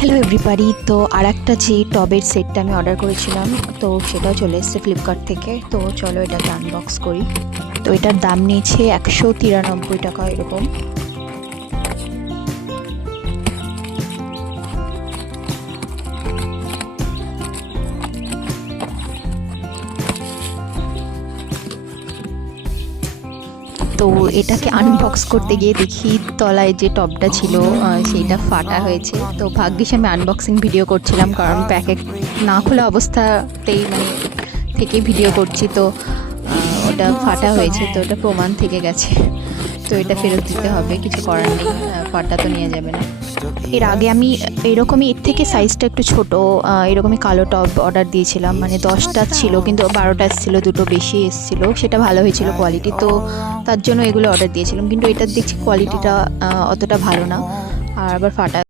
Hello everybody, তো আর একটা যে টবের সেটটা আমি অর্ডার করেছিলাম, তো সেটাও চলে এসেছে ফ্লিপকার্ট থেকে। তো চলো এটাকে আনবক্স করি। তো এটার দাম নিয়েছে 193 টাকা এরকম। তো এটাকে আনবক্স করতে গিয়ে দেখি তলায় যে টপটা ছিল সেইটা ফাটা হয়েছে। তো ভাগ্যিস আমি আনবক্সিং ভিডিও করছিলাম, কারণ প্যাকেট না খোলা অবস্থাতেই থেকে ভিডিও করছি। তো ওটা ফাটা হয়েছে, তো ওটা প্রমাণ থেকে গেছে। তো এটা ফেরত দিতে হবে, কিছু করার নেই, ফাটা তো নিয়ে যাবে না। এর আগে আমি এরকমই, এর থেকে সাইজটা একটু ছোট, এরকমই কালো টপ অর্ডার দিয়েছিলাম, মানে 10টা ছিল কিন্তু 12টা এসেছিল, দুটো বেশি এসেছিলো। সেটা ভালো হয়েছিল কোয়ালিটি, তো তার জন্য এগুলো অর্ডার দিয়েছিলাম। কিন্তু এটার দেখছি কোয়ালিটিটা অতটা ভালো না, আর আবার ফাটা।